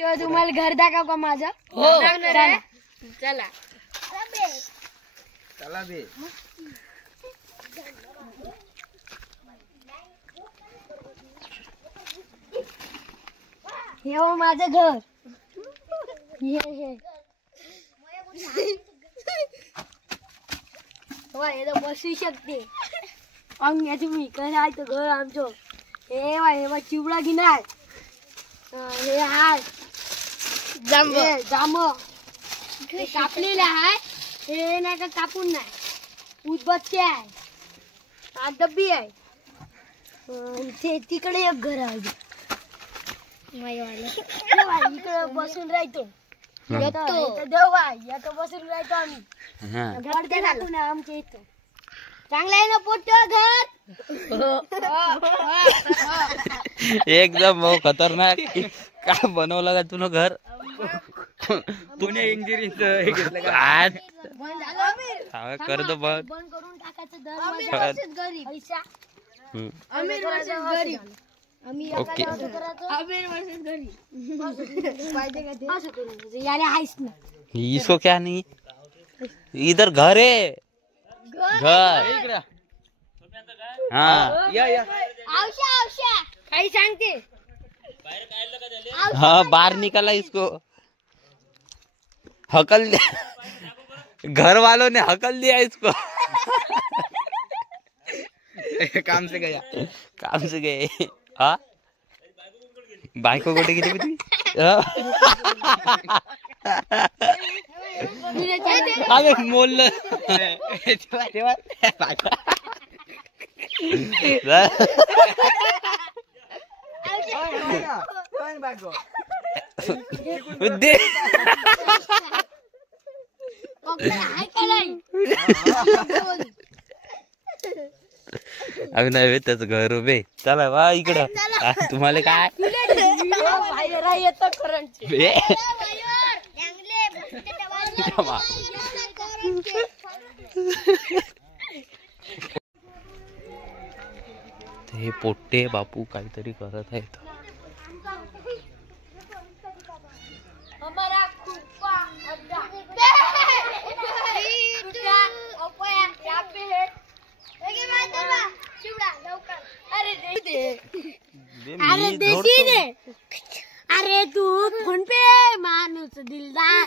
तो तुम्हाला घर दाखव का माझं? हो चला चला चला बे. हे हो माझं घर. हे बसू शकते अंग्याची मी कसं आहे तो घर आमचं. हे चिवडा गिनाय हे हाय जाम कापलेले आहे. हे नाही का कापून नाही उदबत्ती आहे डब्बी आहे. ते तिकडे एक घर आहे इकडे बसून राहतो. देवा याचं बसून राहतो आम्ही. पडदे टाकून आमच्या इथं चांगलं आहे ना पोट्ट घर. एकदम भाऊ खतरनाक. काय बनवलं का तुला घर? पुणे इंजिनिअरिंगचं हे घेतलं का? काय करतो बघ. बंद करून टाकायचं दर पैसा. आम्ही ओके. याला आहेस ना इसको क्या नहीं, इधर घर है. घर हाँ या काही सांगते. हाँ बाहर निकाला इसको. हकल दिया घर वालों ने, हकल दिया इसको. काम से गया. काम से गए. हाँ बायको कुठे गेली तुम्ही? अबे मोल दे. अभी नाही त्याच घर उभे. चला वा इकडं. तुम्हाला काय हे पोट्टे बापू काहीतरी करत आहेत. अरे देशी रे. अरे तू फोन पे माणूस दिलदार.